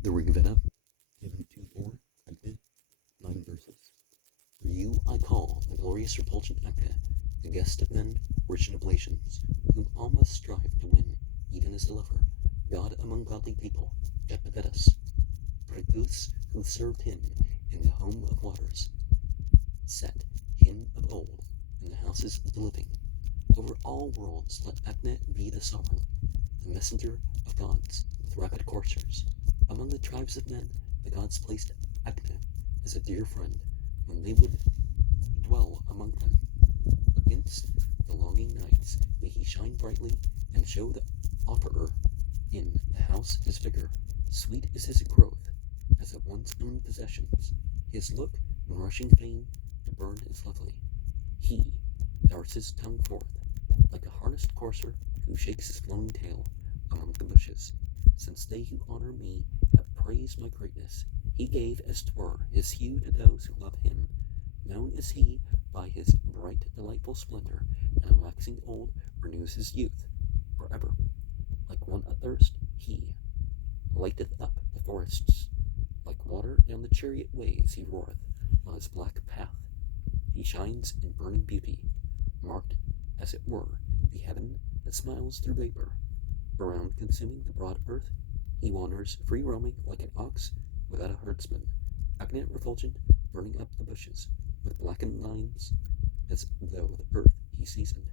The Rigveda 2.4-13, 9 verses. For you I call the glorious repulsion Acta, the guest of men, rich in oblations, whom all must strive to win, even as a lover, God among godly people, Vedas, Griffith, who served him in the home of waters, set him of old in the houses of the living. Over all worlds let Acna be the sovereign, the messenger of gods with rapid coursers. Among the tribes of men, the gods placed Acna as a dear friend when they would dwell among them. Against the longing nights may he shine brightly and show the offerer in the house his vigor. Sweet is his growth as of one's own possessions. His look when rushing fame to burn is lovely. He darts his tongue forth like a harnessed courser who shakes his flowing tail among the bushes. Since they who honor me have praised my greatness, he gave as 'twere his hue to those who love him. Known is he by his bright, delightful splendor, and waxing old renews his youth forever. Like one athirst, he lighteth up the forests. Like water down the chariot ways he roareth on his black path. He shines in burning beauty, marked as it were the heaven that smiles through vapor. Around consuming the broad earth, he wanders free roaming like an ox without a herdsman. Acna refulgent, burning up the bushes with blackened lines, as though the earth he seasoned.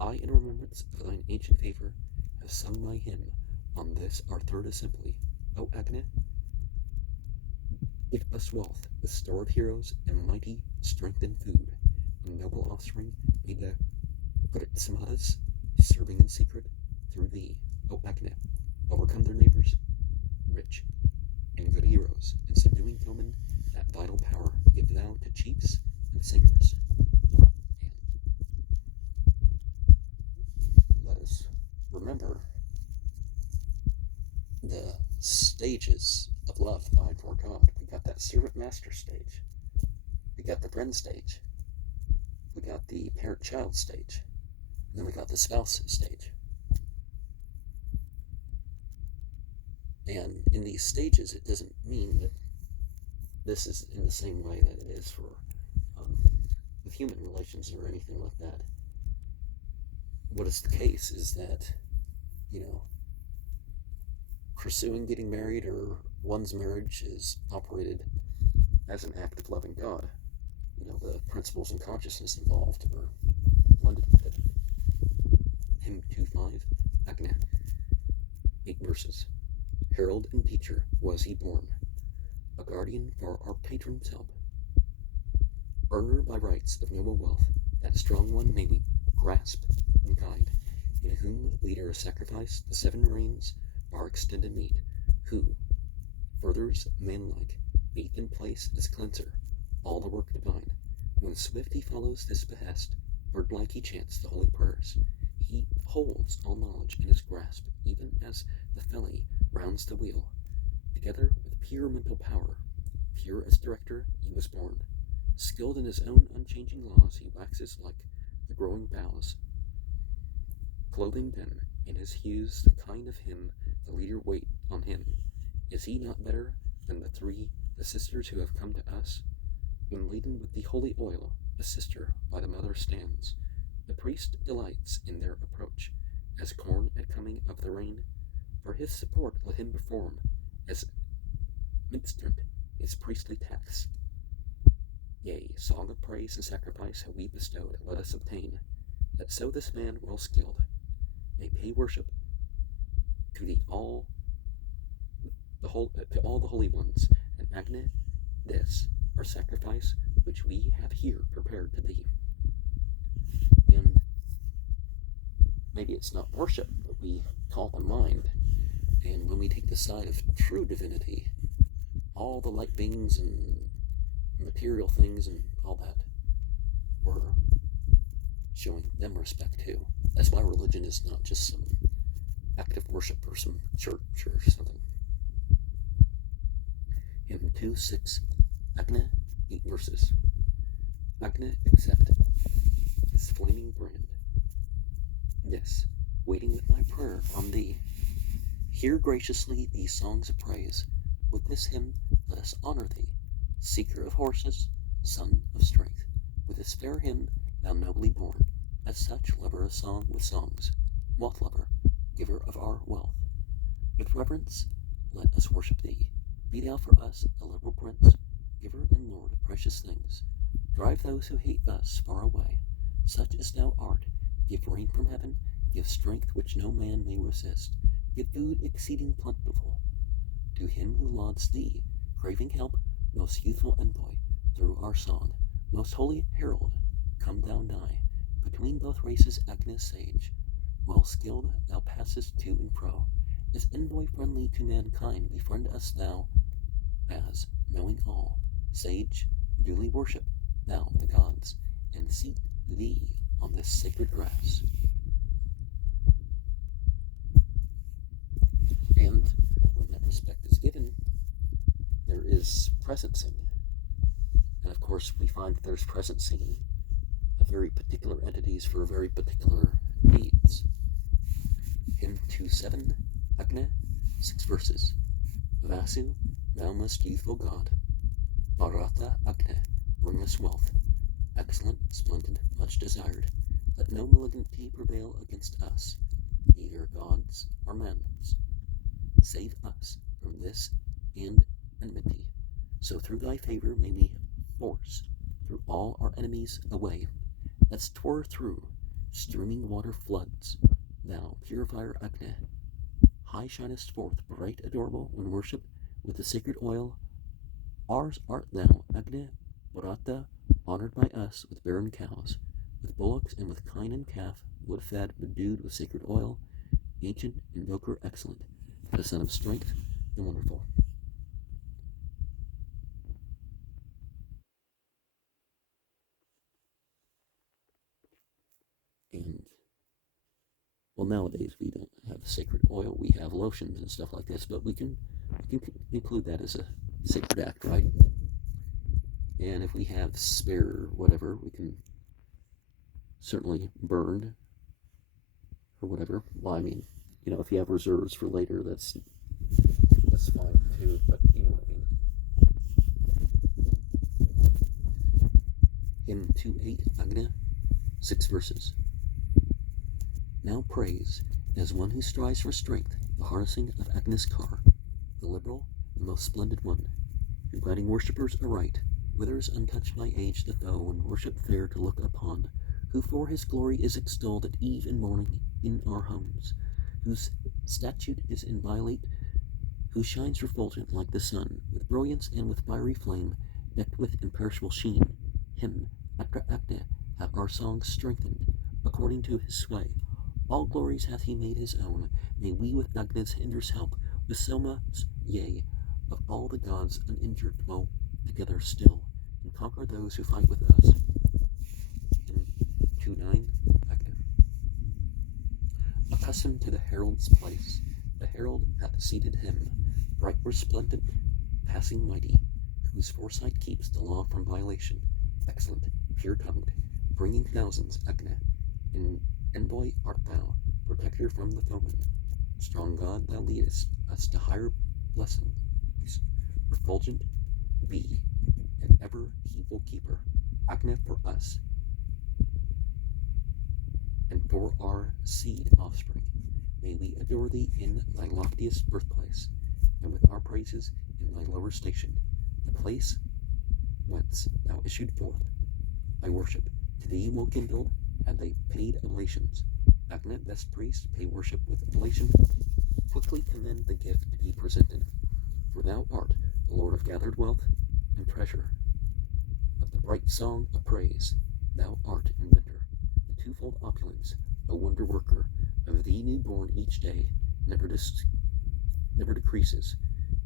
I, in remembrance of thine ancient favor, have sung my hymn on this our third assembly. O Acna, give us wealth, the store of heroes, and mighty strength and food, and noble offspring may the Samhitas, serving in secret through thee, O Acna, overcome their neighbors, rich and good heroes, and subduing foemen, that vital power give thou to chiefs and singers. And let us remember the stages of love died for God. We got that servant master stage. We got the friend stage. We got the parent child stage. And then we got the spouse stage. And in these stages, it doesn't mean that this is in the same way that it is for with human relations or anything like that. What is the case is that, pursuing getting married or one's marriage is operated as an act of loving God. The principles and consciousness involved are blended with it. Hymn 2.5, Acna, 8 verses. Herald and teacher was he born, a guardian for our patron's help. Earner by rights of noble wealth, that strong one may we grasp and guide, in whom leader of sacrifice the 7 reigns are extended meet, who furthers manlike, beat in place as cleanser, all the work divine. When swift he follows this behest, bird-like he chants the holy prayers. He holds all knowledge in his grasp, even as the felly rounds the wheel. Together with pure mental power, pure as director, he was born. Skilled in his own unchanging laws, he waxes like the growing boughs, clothing them in his hues, the kind of him the leader wait on him. Is he not better than the sisters who have come to us? When laden with the holy oil, a sister by the mother stands. The priest delights in their approach, as corn at coming of the rain. For his support let him perform, as ministrant, his priestly tax. Yea, song of praise and sacrifice have we bestowed, let us obtain, that so this man well skilled may pay worship to all the holy ones, and Acna, this our sacrifice which we have here prepared to thee. And maybe it's not worship, but we call the mind. And when we take the side of true divinity, all the light beings and material things and all that, we're showing them respect too. That's why religion is not just some active worship or some church or something. Hymn 2.6, Acna, 8 verses. Acna, accept his flaming brand. This, waiting with my prayer on thee. Hear graciously these songs of praise, With this hymn let us honor thee, seeker of horses, son of strength. With this fair hymn thou nobly born, as such lover of song with songs, wealth lover, giver of our wealth. With reverence let us worship thee. Be thou for us a liberal prince, giver and lord of precious things. Drive those who hate us far away. Such as thou art, give rain from heaven, give strength which no man may resist. Give food exceeding plentiful. To him who lauds thee, craving help, most youthful envoy, through our song, most holy herald, come thou nigh. Between both races Agnes sage, well skilled thou passest to and fro. As envoy friendly to mankind, befriend us thou, as, knowing all, sage, duly worship thou the gods, and seat thee on this sacred grass. And when that respect is given, there is presencing. And of course, we find that there's presencing of very particular entities for very particular needs. Hymn 2.7, Agne, 6 verses. Vasu, thou most youthful god. Bharata Agne, bring us wealth. Excellent, splendid, much desired. Let no malignity prevail against us, either gods or men's. Save us from this and enmity, so through thy favor may we force through all our enemies away, as 'twere through streaming water floods, thou purifier Agne, high shinest forth, bright, adorable, when worshipped with the sacred oil. Ours art thou, Agne Bharata, honored by us with barren cows, with bullocks, and with kine and calf, wood fed, bedewed with sacred oil, ancient, invoker, excellent, the son of strength, the wonderful. And, well, nowadays we don't have sacred oil, we have lotions and stuff like this, but we can include that as a sacred act, right? And if we have spare whatever, we can certainly burn or whatever. Well, I mean, if you have reserves for later, that's fine too, but you know what I mean. Hymn 2.8, Agne, 6 verses. Now praise, as one who strives for strength, the harnessing of Agnes car, the liberal, the most splendid one, who guiding worshippers aright, withers untouched by age the foe, and worship fair to look upon, who for his glory is extolled at eve and morning in our homes, whose statute is inviolate, who shines refulgent like the sun, with brilliance and with fiery flame, decked with imperishable sheen. Him, Atra Agne, hath our songs strengthened, according to his sway. All glories hath he made his own. May we with Agnes hinders help, with Soma's, yea, of all the gods uninjured dwell together still, and conquer those who fight with us. In 2.9, Agne. Accustomed to the herald's place, the herald hath seated him, bright resplendent, passing mighty, whose foresight keeps the law from violation, excellent, pure-tongued, bringing thousands, Agne. In envoy art thou, protector from the foeman. Strong God, thou leadest us to higher blessings. Refulgent be, and ever heedful keeper, Agne for us, and for our seed offspring. May we adore thee in thy loftiest birthplace, and with our praises in thy lower station, the place whence thou issued forth. Thy worship to thee will kindled, and they paid oblations. Agne, best priest, pay worship with oblation. Quickly commend the gift to be presented, for thou art the Lord of gathered wealth and treasure, of the bright song of praise. Thou art inventor, the twofold opulence, a wonder worker, of thee new born each day, never decreases.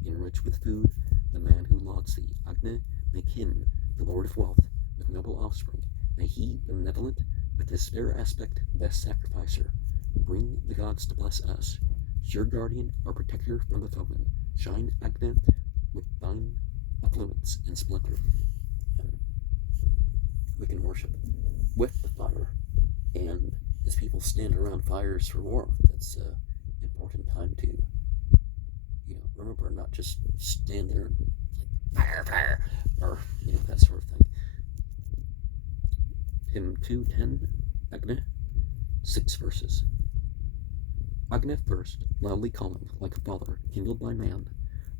Enrich with food the man who lauds thee. Agne, make him the Lord of wealth, with noble offspring. May he, benevolent, with his fair aspect, best sacrificer, bring the gods to bless us. Sure guardian, our protector from the foeman, shine, Agne, with thine affluence and splendor. We can worship with the fire, and as people stand around fires for warmth, it's an important time to, remember, not just stand there like fire, fire, or that sort of thing. Hymn 2:10, Agne, 6 verses. Agne first, loudly calling, like a father, kindled by man,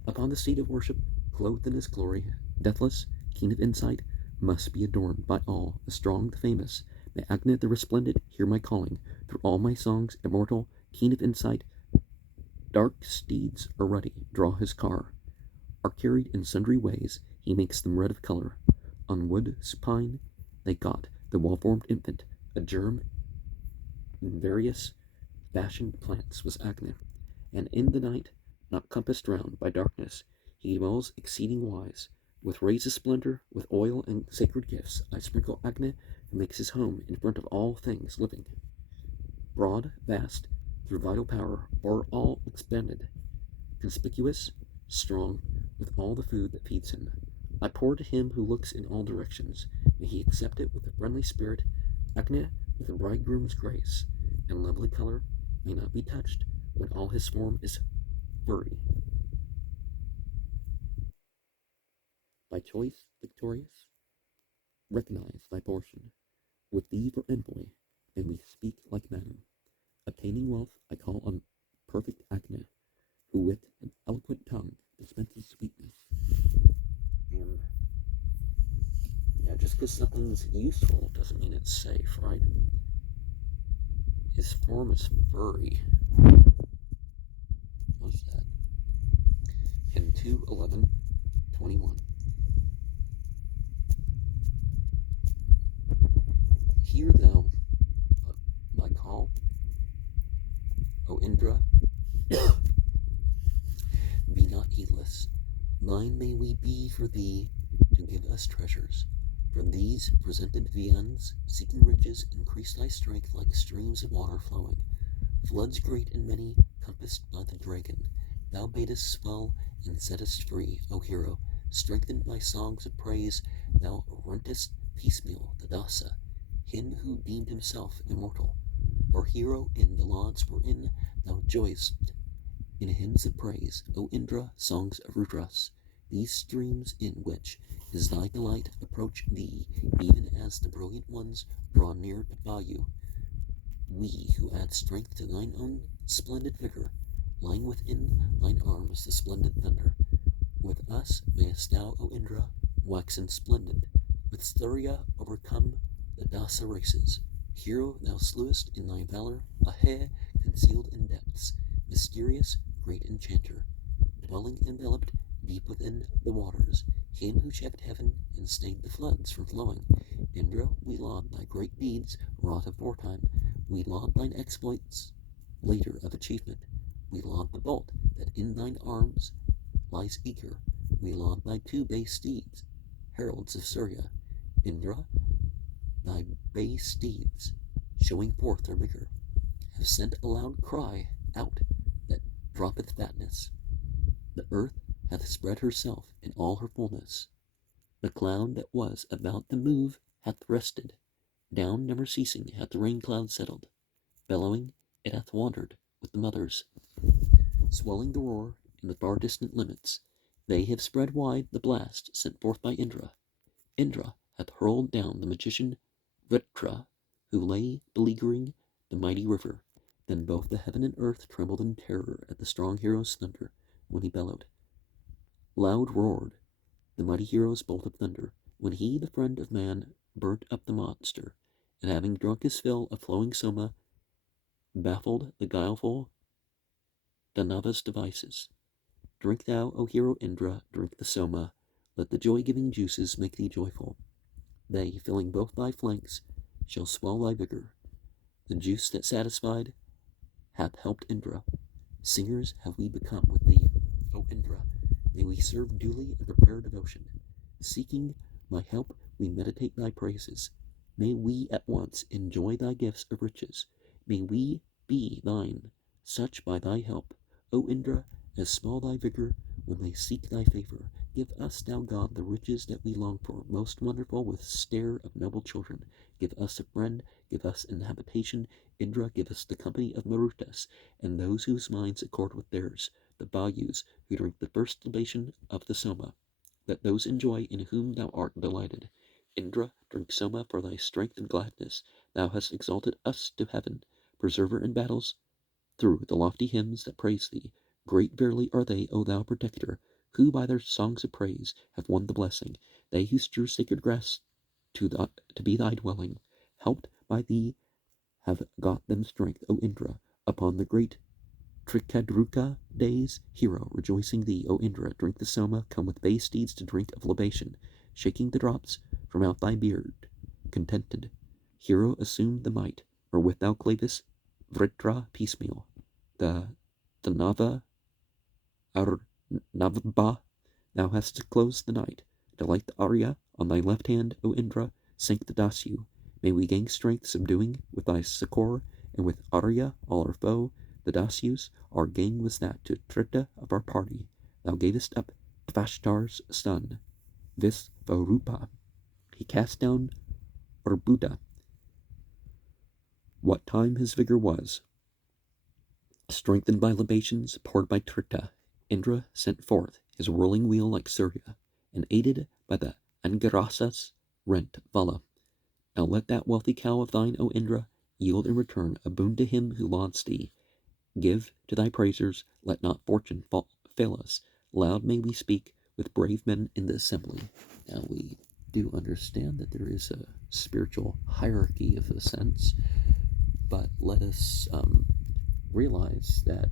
upon the seat of worship, clothed in his glory, deathless, keen of insight, must be adorned by all, the strong, the famous. May Agne the resplendent hear my calling, through all my songs, immortal, keen of insight. Dark steeds are ruddy, draw his car, are carried in sundry ways, he makes them red of color. On wood supine they got the well-formed infant, a germ in various fashioned plants was Agne, and in the night, not compassed round by darkness, he dwells exceeding wise. With rays of splendor, with oil and sacred gifts, I sprinkle Agne, who makes his home in front of all things living. Broad, vast, through vital power, o'er all expanded, conspicuous, strong, with all the food that feeds him. I pour to him who looks in all directions. May he accept it with a friendly spirit, Agne with a bridegroom's grace, and lovely color may not be touched when all his form is furry. By choice victorious, recognize thy portion. With thee for envoy, may we speak like men. Obtaining wealth, I call on perfect Agne, who with an eloquent tongue dispenses sweetness. And just because something's useful doesn't mean it's safe, right? His form is furry. What's that? Hymn 2:11-21. Hear thou my call, O Indra. Be not heedless. Thine may we be for thee to give us treasures. From these presented viands, seeking riches, increase thy strength like streams of water flowing. Floods great and many, compassed by the dragon, thou badest swell and settest free, O hero. Strengthened by songs of praise, thou rentest piecemeal the dasa, him who deemed himself immortal. For hero in the lauds wherein thou joyest in hymns of praise, O Indra, songs of Rudras, these streams in which is thy delight approach thee, even as the brilliant ones draw near to Vayu. We who add strength to thine own splendid vigor, lying within thine arms the splendid thunder. With us mayest thou, O Indra, waxen splendid, with Surya overcome the Dasa races. Hero, thou slewest in thy valor a hare concealed in depths, mysterious, great enchanter, dwelling enveloped deep within the waters, him who checked heaven and stayed the floods from flowing. Indra, we laud thy great deeds wrought aforetime. We laud thine exploits later of achievement. We laud the bolt that in thine arms lies eager. We laud thy 2 bay steeds, heralds of Surya. Indra, thy bay steeds, showing forth their vigor, have sent a loud cry out that droppeth fatness. The earth hath spread herself in all her fullness. The cloud that was about to move hath rested. Down never ceasing hath the rain cloud settled. Bellowing, it hath wandered with the mothers. Swelling the roar in the far distant limits, they have spread wide the blast sent forth by Indra. Indra hath hurled down the magician Vritra, who lay beleaguering the mighty river. Then both the heaven and earth trembled in terror at the strong hero's thunder when he bellowed. Loud roared the mighty hero's bolt of thunder, when he, the friend of man, burnt up the monster, and having drunk his fill of flowing soma, baffled the guileful Danava's devices. Drink thou, O hero Indra, drink the soma, let the joy-giving juices make thee joyful. They, filling both thy flanks, shall swell thy vigor. The juice that satisfied hath helped Indra. Singers have we become with thee, O Indra. May we serve duly and prepare devotion. Seeking thy help, we meditate thy praises. May we at once enjoy thy gifts of riches. May we be thine, such by thy help, O Indra, as small thy vigor when they seek thy favor. Give us, thou God, the riches that we long for, most wonderful with stare of noble children. Give us a friend, give us an habitation. Indra, give us the company of Marutas, and those whose minds accord with theirs. the bayous who drink the first libation of the Soma. Let those enjoy in whom thou art delighted. Indra, drink Soma for thy strength and gladness. Thou hast exalted us to heaven, preserver in battles, through the lofty hymns that praise thee. Great verily are they, O thou protector, who by their songs of praise have won the blessing. They who strew sacred grass to be thy dwelling, helped by thee, have got them strength, O Indra, upon the great Trikadruka days. Hero, rejoicing thee, O Indra, drink the Soma, come with bay steeds to drink of libation, shaking the drops from out thy beard, contented. Hero, assume the might, or with thou clavest Vritra piecemeal. The Nava Navba, thou hast closed the night. Delight the Arya on thy left hand, O Indra, sink the Dasyu. May we gain strength subduing with thy succor, and with Arya all our foe, the Dasyus. Our gain was that to Trita of our party. Thou gavest up Tvashtar's son, Visvarupa. He cast down Arbuda. What time his vigor was, strengthened by libations poured by Trita, Indra sent forth his whirling wheel like Surya, and aided by the Angarasas rent Vala. Now let that wealthy cow of thine, O Indra, yield in return a boon to him who lauds thee. Give to thy praisers, let not fortune fail us. Loud may we speak with brave men in the assembly. Now we do understand that there is a spiritual hierarchy of a sense, but let us realize that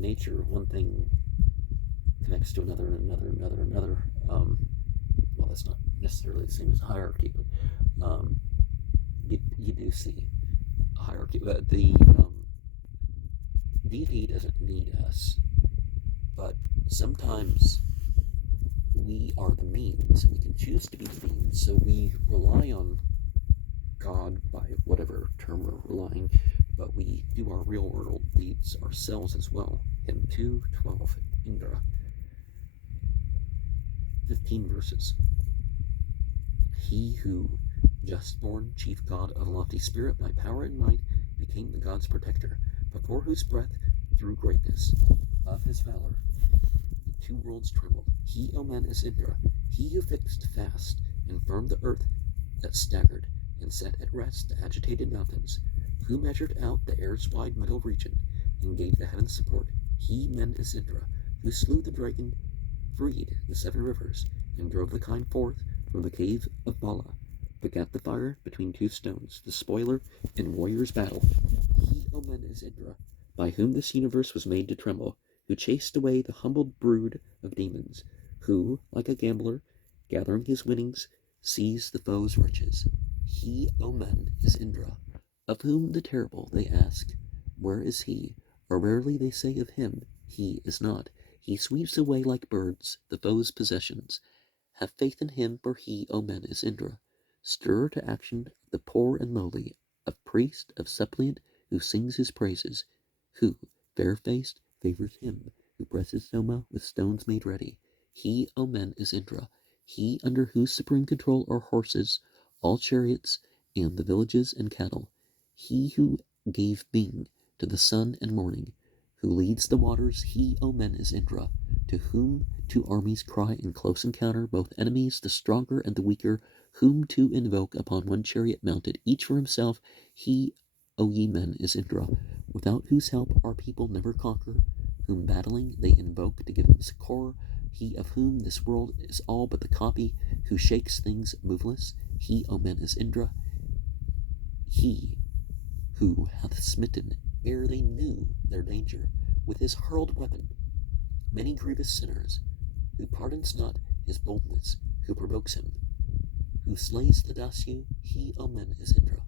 nature, one thing connects to another and another. Well, that's not necessarily the same as hierarchy, but you do see a hierarchy. But the deity doesn't need us, but sometimes we are the means, and we can choose to be the means. So we rely on God by whatever term we're relying, but we do our real world deeds ourselves as well. Hymn 2:12, Indra, 15 verses. He who, just born, chief god of lofty spirit, by power and might, became the god's protector, before whose breath, through greatness of his valor, the two worlds trembled. He, O men, is Indra, he who fixed fast and firm the earth that staggered, and set at rest the agitated mountains, who measured out the air's wide middle region, and gave the heavens support. He, men, is Indra, who slew the dragon, freed the 7 rivers, and drove the kine forth from the cave of Bala, begat the fire between 2 stones, the spoiler in warrior's battle. He, O men, is Indra, by whom this universe was made to tremble, who chased away the humbled brood of demons, who, like a gambler, gathering his winnings, seized the foe's riches. He, O men, is Indra, of whom the terrible they ask, where is he? Or rarely they say of him, he is not. He sweeps away like birds the foe's possessions. Have faith in him, for he, O men, is Indra. Stir to action the poor and lowly, of priest, of suppliant, who sings his praises, who, fair-faced, favors him, who presses Soma with stones made ready. He, O men, is Indra, he under whose supreme control are horses, all chariots, and the villages and cattle. He who gave being to the sun and morning, who leads the waters. He, O men, is Indra, to whom 2 armies cry in close encounter, both enemies, the stronger and the weaker, whom 2 invoke upon 1 chariot mounted, each for himself. He, O ye men, is Indra, without whose help our people never conquer, whom battling they invoke to give them succor. He of whom this world is all but the copy, who shakes things moveless. He, O men, is Indra, he who hath smitten, ere they knew their danger, with his hurled weapon, many grievous sinners, who pardons not his boldness, who provokes him, who slays the Dasyu. He, O men, is Indra,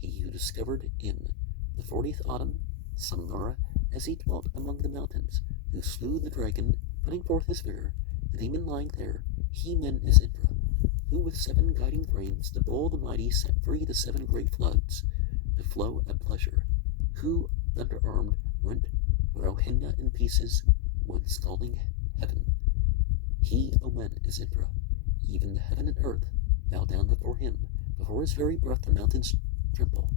he who discovered in the 40th autumn Samgara, as he dwelt among the mountains, who slew the dragon, putting forth his vigor, the demon lying there. He, men, is Indra, who with 7 guiding reins the bull the mighty set free the 7 great floods to flow at pleasure, who, thunder-armed, rent Rohingya in pieces when scalding heaven. He, O men, is Indra, even the heaven and earth bow down before him, before his very breath the mountains tremble,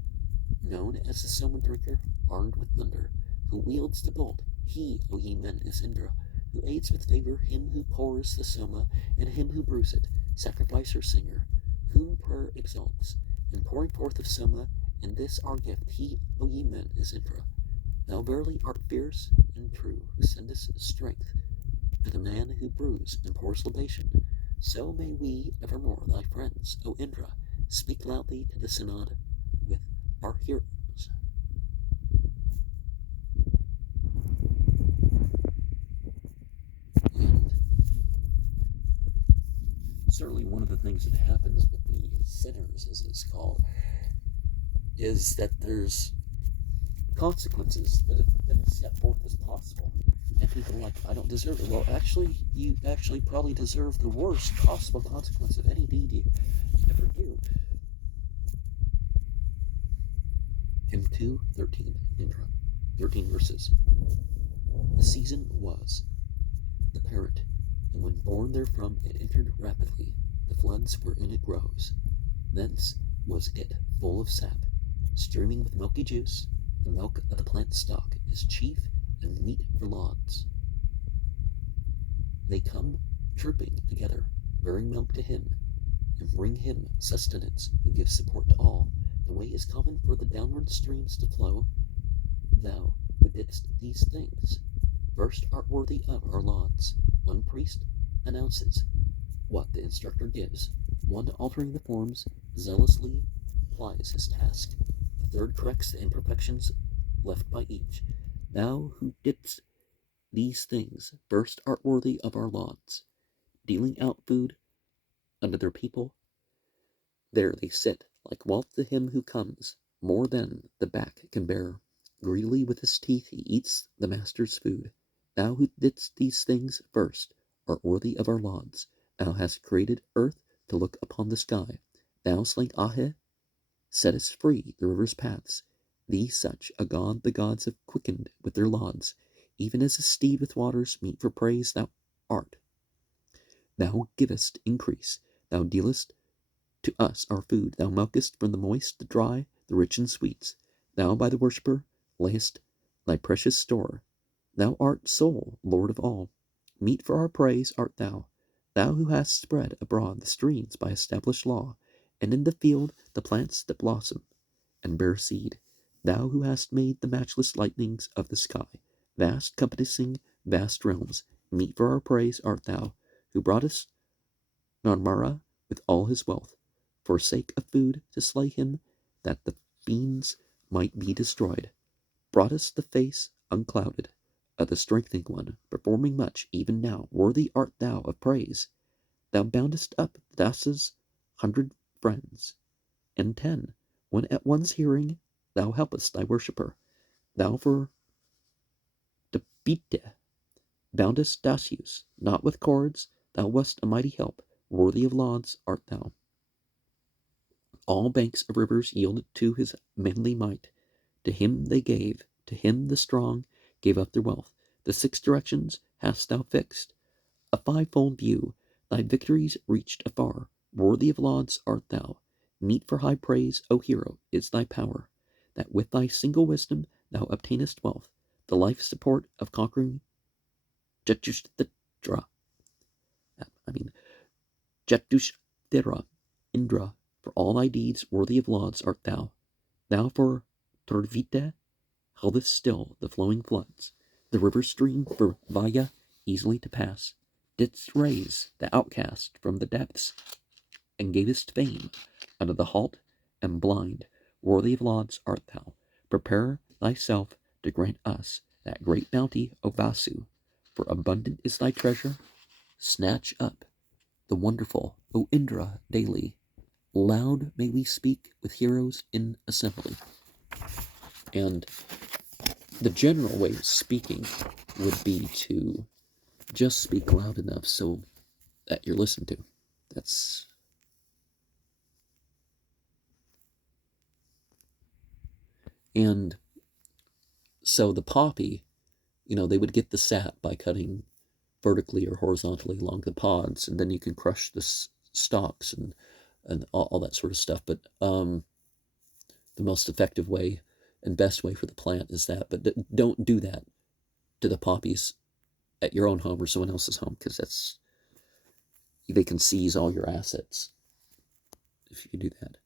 known as the Soma drinker, armed with thunder, who wields the bolt. He, O ye men, is Indra, who aids with favor him who pours the soma, and him who brews it, sacrificer singer, whom prayer exalts, and pouring forth of soma, and this our gift, he, O ye men, is Indra. Thou verily art fierce and true, who sendest strength to the man who brews and pours libation. So may we evermore, thy friends, O Indra, speak loudly to the synod with our heroes. And certainly one of the things that happens with the sinners, as it's called, is that there's consequences that have been set forth as possible. And people are like, I don't deserve it. Well, actually, you actually probably deserve the worst possible consequence of any deed you ever do. Hymn 2:13, Indra, 13 verses. The season was the parent, and when born therefrom it entered rapidly the floods wherein it grows. Thence was it full of sap, streaming with milky juice. The milk of the plant stock is chief and meat for lawns. They come trooping together, bearing milk to him, and bring him sustenance, who gives support to all. The way is common for the downward streams to flow. Thou, who didst these things, first art worthy of our lauds. One priest announces what the instructor gives. One, altering the forms, zealously plies his task. The third corrects the imperfections left by each. Thou who didst these things first art worthy of our lauds. Dealing out food unto their people, there they sit, like wealth to him who comes, more than the back can bear. Greedily with his teeth he eats the master's food. Thou who didst these things first art worthy of our lauds. Thou hast created earth to look upon the sky. Thou, slain Ahe, settest free the river's paths. Thee such a god the gods have quickened with their lauds, even as a steed with waters meet for praise thou art. Thou givest increase, thou dealest to us our food, thou milkest from the moist the dry, the rich and sweets. Thou by the worshipper layest thy precious store. Thou art sole Lord of all. Meet for our praise art thou, thou who hast spread abroad the streams by established law, and in the field the plants that blossom and bear seed. Thou who hast made the matchless lightnings of the sky, vast compassing vast realms, meet for our praise art thou, who broughtest Narmara with all his wealth, for sake of food to slay him, that the fiends might be destroyed. Broughtest the face unclouded of the strengthening one, performing much even now. Worthy art thou of praise. Thou boundest up the Dasa's 100 friends, and 10, when at one's hearing thou helpest thy worshipper. Thou for Dapite boundest Dasyus, not with cords, thou wast a mighty help. Worthy of lauds art thou. All banks of rivers yielded to his manly might. To him they gave, to him the strong gave up their wealth. The 6 directions hast thou fixed, a 5-fold view. Thy victories reached afar. Worthy of lauds art thou. Meet for high praise, O hero, is thy power, that with thy single wisdom thou obtainest wealth, the life support of conquering Jatushtira. Jatushtira, Indra, for all thy deeds worthy of lauds art thou. Thou for Turvite heldest still the flowing floods, the river stream for Vaya easily to pass, didst raise the outcast from the depths, and gavest fame unto the halt and blind. Worthy of lauds art thou. Prepare thyself to grant us that great bounty, O Vasu, for abundant is thy treasure. Snatch up the wonderful, O Indra, daily. Loud may we speak with heroes in assembly. And the general way of speaking would be to just speak loud enough so that you're listened to. That's and so the poppy, they would get the sap by cutting vertically or horizontally along the pods, and then you can crush the stalks and all that sort of stuff. But the most effective way and best way for the plant is that. But don't do that to the poppies at your own home or someone else's home, because they can seize all your assets if you do that.